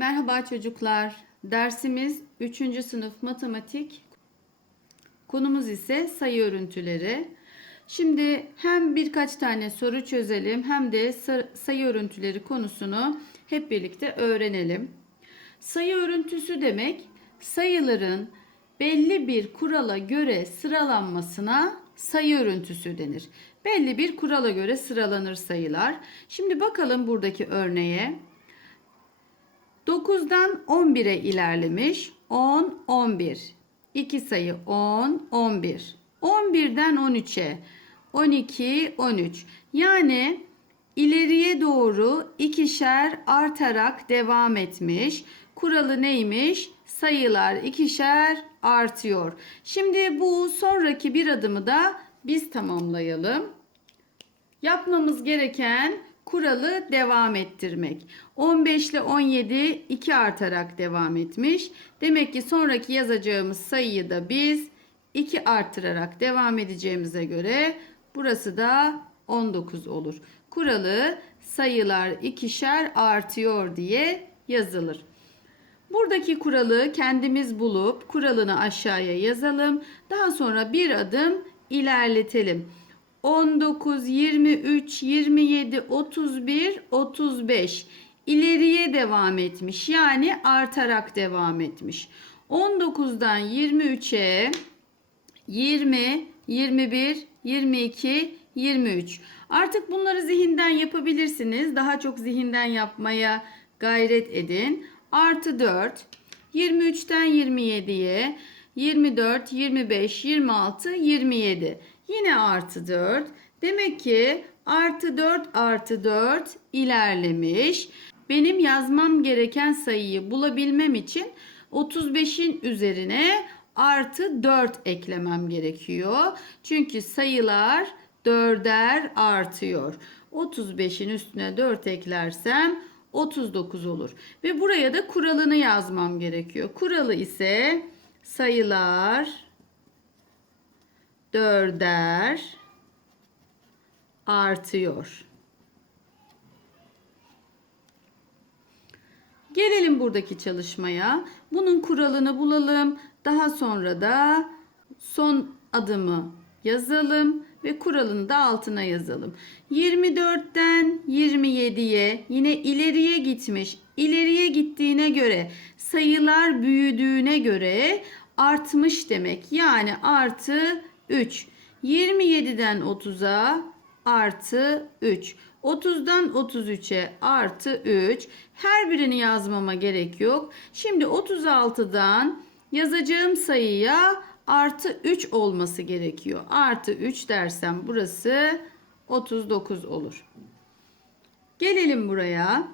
Merhaba çocuklar. Dersimiz 3. sınıf matematik. Konumuz ise sayı örüntüleri. Şimdi hem birkaç tane soru çözelim hem de sa- sayı örüntüleri konusunu hep birlikte öğrenelim. Sayı örüntüsü demek sayıların belli bir kurala göre sıralanmasına sayı örüntüsü denir. Belli bir kurala göre sıralanır sayılar. Şimdi bakalım buradaki örneğe. 9'dan 11'e ilerlemiş. 10, 11. 2 sayı 10, 11. 11'den 13'e 12, 13. Yani ileriye doğru ikişer artarak devam etmiş. Kuralı neymiş? Sayılar ikişer artıyor. Şimdi bu sonraki bir adımı da biz tamamlayalım. Yapmamız gereken kuralı devam ettirmek. 15 ile 17 2 artarak devam etmiş. Demek ki sonraki yazacağımız sayıyı da biz 2 artırarak devam edeceğimize göre burası da 19 olur. Kuralı sayılar ikişer artıyor diye yazılır. Buradaki kuralı kendimiz bulup kuralını aşağıya yazalım. Daha sonra bir adım ilerletelim. 19, 23, 27, 31, 35 ileriye devam etmiş. Yani artarak devam etmiş. 19'dan 23'e 20, 21, 22, 23. Artık bunları zihinden yapabilirsiniz. Daha çok zihinden yapmaya gayret edin. Artı 4. 23'ten 27'ye 24, 25, 26, 27. Yine artı 4. Demek ki artı 4 artı 4 ilerlemiş. Benim yazmam gereken sayıyı bulabilmem için 35'in üzerine artı 4 eklemem gerekiyor. Çünkü sayılar dörder artıyor. 35'in üstüne 4 eklersem 39 olur. Ve buraya da kuralını yazmam gerekiyor. Kuralı ise sayılar dörder artıyor. Gelelim buradaki çalışmaya. Bunun kuralını bulalım. Daha sonra da son adımı yazalım ve kuralını da altına yazalım. 24'ten 27'ye yine ileriye gitmiş. İleriye gittiğine göre sayılar büyüdüğüne göre artmış demek. Yani artı 3. 27'den 30'a artı 3. 30'dan 33'e artı 3. Her birini yazmama gerek yok. Şimdi 36'dan yazacağım sayıya artı 3 olması gerekiyor. Artı 3 dersem burası 39 olur. Gelelim buraya.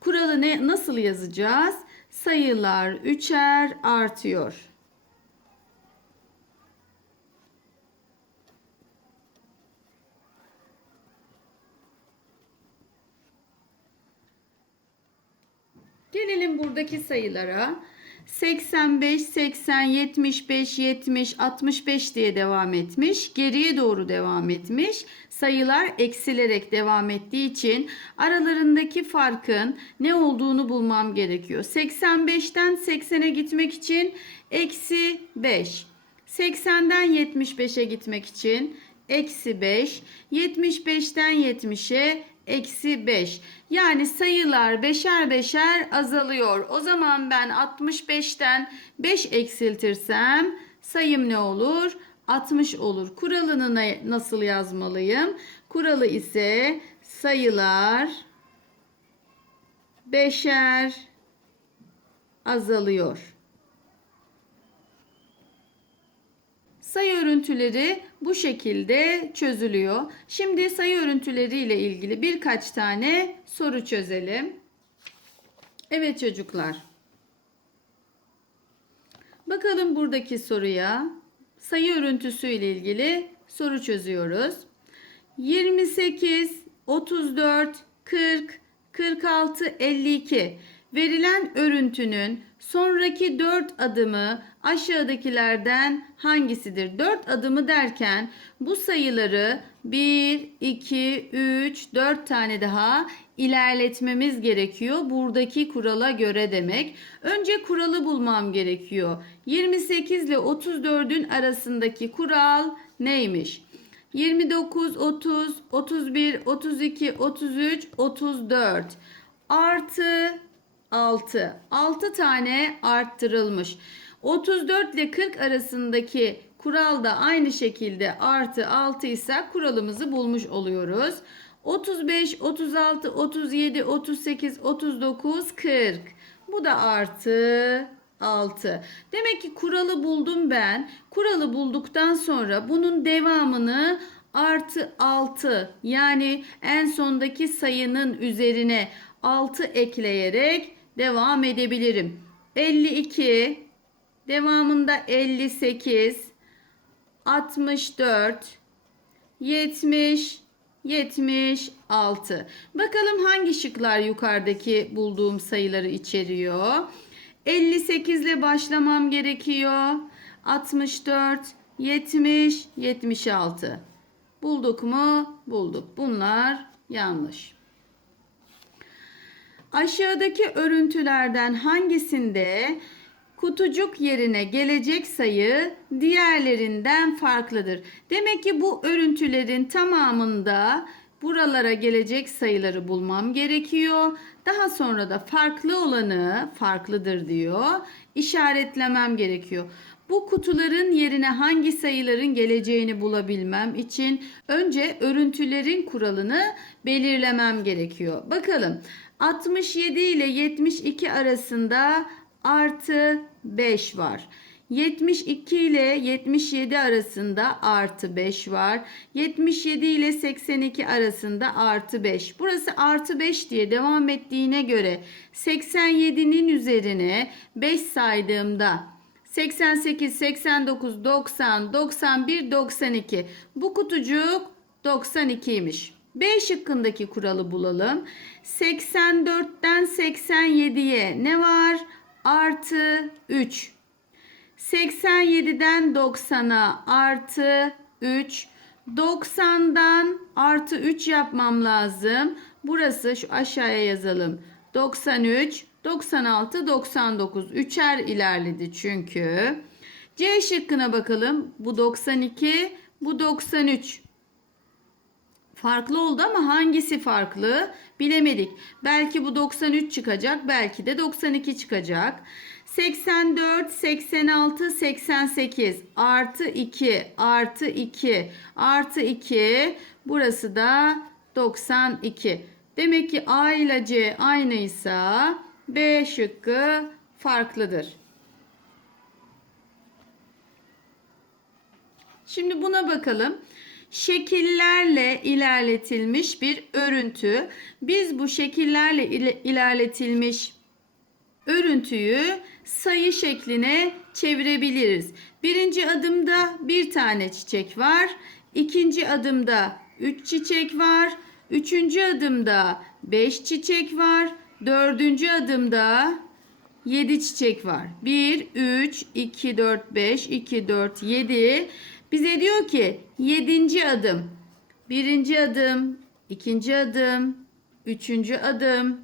Kuralı ne nasıl yazacağız? Sayılar üçer artıyor. Gelelim buradaki sayılara. 85, 80, 75, 70, 65 diye devam etmiş. Geriye doğru devam etmiş. Sayılar eksilerek devam ettiği için aralarındaki farkın ne olduğunu bulmam gerekiyor. 85'ten 80'e gitmek için eksi 5. 80'den 75'e gitmek için eksi 5. 75'ten 70'e eksi 5. Yani sayılar beşer beşer azalıyor. O zaman ben 65'ten 5 eksiltirsem sayım ne olur? 60 olur. Kuralını nasıl yazmalıyım? Kuralı ise sayılar beşer azalıyor. Sayı örüntüleri bu şekilde çözülüyor. Şimdi sayı örüntüleri ile ilgili birkaç tane soru çözelim. Evet çocuklar. Bakalım buradaki soruya. Sayı örüntüsü ile ilgili soru çözüyoruz. 28, 34, 40, 46, 52 verilen örüntünün Sonraki 4 adımı aşağıdakilerden hangisidir? 4 adımı derken bu sayıları 1, 2, 3, 4 tane daha ilerletmemiz gerekiyor. Buradaki kurala göre demek. Önce kuralı bulmam gerekiyor. 28 ile 34'ün arasındaki kural neymiş? 29, 30, 31, 32, 33, 34 artı 6. 6 tane arttırılmış. 34 ile 40 arasındaki kural da aynı şekilde artı 6 ise kuralımızı bulmuş oluyoruz. 35, 36, 37, 38, 39, 40. Bu da artı 6. Demek ki kuralı buldum ben. Kuralı bulduktan sonra bunun devamını artı 6 yani en sondaki sayının üzerine 6 ekleyerek devam edebilirim. 52 devamında 58 64 70 76. Bakalım hangi şıklar yukarıdaki bulduğum sayıları içeriyor. 58 ile başlamam gerekiyor. 64, 70, 76. Bulduk mu? Bulduk. Bunlar yanlış. Aşağıdaki örüntülerden hangisinde kutucuk yerine gelecek sayı diğerlerinden farklıdır? Demek ki bu örüntülerin tamamında buralara gelecek sayıları bulmam gerekiyor. Daha sonra da farklı olanı farklıdır diyor. işaretlemem gerekiyor. Bu kutuların yerine hangi sayıların geleceğini bulabilmem için önce örüntülerin kuralını belirlemem gerekiyor. Bakalım 67 ile 72 arasında artı 5 var. 72 ile 77 arasında artı 5 var. 77 ile 82 arasında artı 5. Burası artı 5 diye devam ettiğine göre 87'nin üzerine 5 saydığımda 88, 89, 90, 91, 92. Bu kutucuk 92'ymiş. B şıkkındaki kuralı bulalım. 84'ten 87'ye ne var? Artı 3. 87'den 90'a artı 3. 90'dan artı 3 yapmam lazım. Burası şu aşağıya yazalım. 93, 96, 99. Üçer ilerledi çünkü. C şıkkına bakalım. Bu 92, bu 93. Farklı oldu ama hangisi farklı bilemedik. Belki bu 93 çıkacak, belki de 92 çıkacak. 84, 86, 88 artı 2 artı 2 artı 2 burası da 92. Demek ki A ile C aynıysa B şıkkı farklıdır. Şimdi buna bakalım. Şekillerle ilerletilmiş bir örüntü. Biz bu şekillerle ilerletilmiş örüntüyü sayı şekline çevirebiliriz. Birinci adımda bir tane çiçek var. İkinci adımda üç çiçek var. Üçüncü adımda beş çiçek var. Dördüncü adımda 7 çiçek var. 1, 3, 2, 4, 5, 2, 4, 7. Bize diyor ki 7. adım. Birinci adım, ikinci adım, üçüncü adım,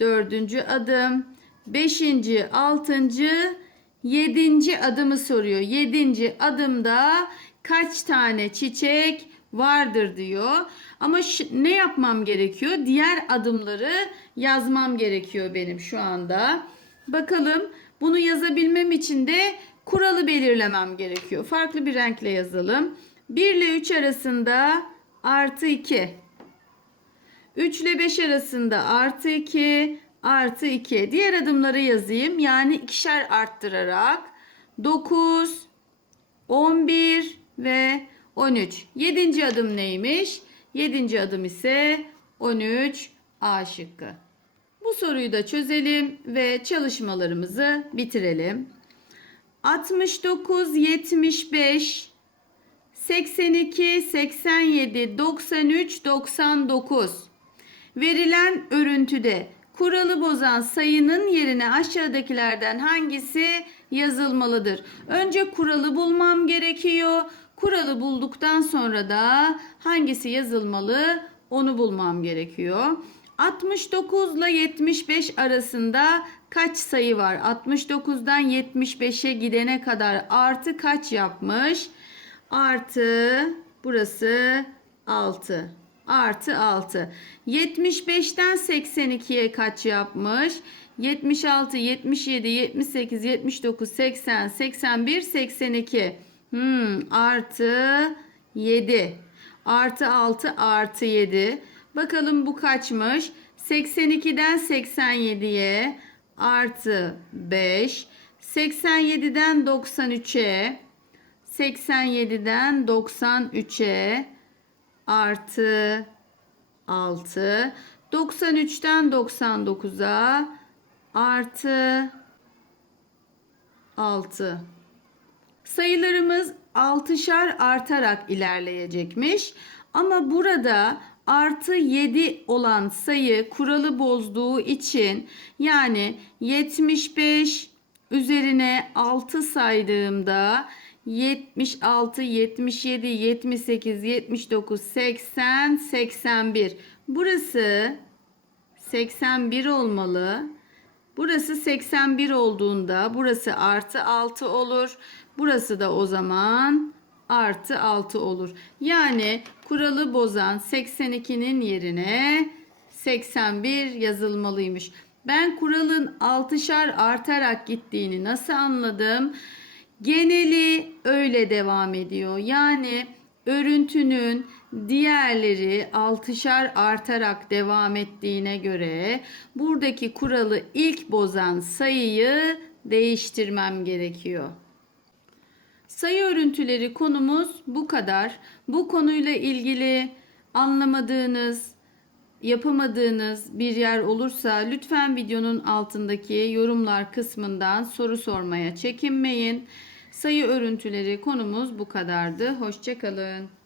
dördüncü adım, beşinci, altıncı, yedinci adımı soruyor. Yedinci adımda kaç tane çiçek vardır diyor. Ama ne yapmam gerekiyor? Diğer adımları yazmam gerekiyor benim şu anda. Bakalım bunu yazabilmem için de kuralı belirlemem gerekiyor. Farklı bir renkle yazalım. 1 ile 3 arasında artı 2. 3 ile 5 arasında artı 2 artı 2. Diğer adımları yazayım. Yani ikişer arttırarak 9, 11 ve 13. 7. adım neymiş? 7. adım ise 13 A şıkkı. Bu soruyu da çözelim ve çalışmalarımızı bitirelim. 69, 75, 82, 87, 93, 99 verilen örüntüde Kuralı bozan sayının yerine aşağıdakilerden hangisi yazılmalıdır? Önce kuralı bulmam gerekiyor. Kuralı bulduktan sonra da hangisi yazılmalı onu bulmam gerekiyor. 69 ile 75 arasında kaç sayı var? 69'dan 75'e gidene kadar artı kaç yapmış? Artı burası 6. Artı 6. 75'ten 82'ye kaç yapmış? 76, 77, 78, 79, 80, 81, 82. Hmm, artı 7. Artı 6 artı 7. Bakalım bu kaçmış? 82'den 87'ye artı 5. 87'den 93'e 87'den 93'e artı 6. 93'ten 99'a artı 6. Sayılarımız altışar artarak ilerleyecekmiş. Ama burada artı 7 olan sayı kuralı bozduğu için yani 75 üzerine 6 saydığımda 76, 77, 78, 79, 80, 81. Burası 81 olmalı. Burası 81 olduğunda burası artı 6 olur. Burası da o zaman artı 6 olur. Yani kuralı bozan 82'nin yerine 81 yazılmalıymış. Ben kuralın altışar artarak gittiğini nasıl anladım? Geneli öyle devam ediyor. Yani örüntünün diğerleri altışar artarak devam ettiğine göre buradaki kuralı ilk bozan sayıyı değiştirmem gerekiyor. Sayı örüntüleri konumuz bu kadar. Bu konuyla ilgili anlamadığınız, yapamadığınız bir yer olursa lütfen videonun altındaki yorumlar kısmından soru sormaya çekinmeyin. Sayı örüntüleri konumuz bu kadardı. Hoşçakalın.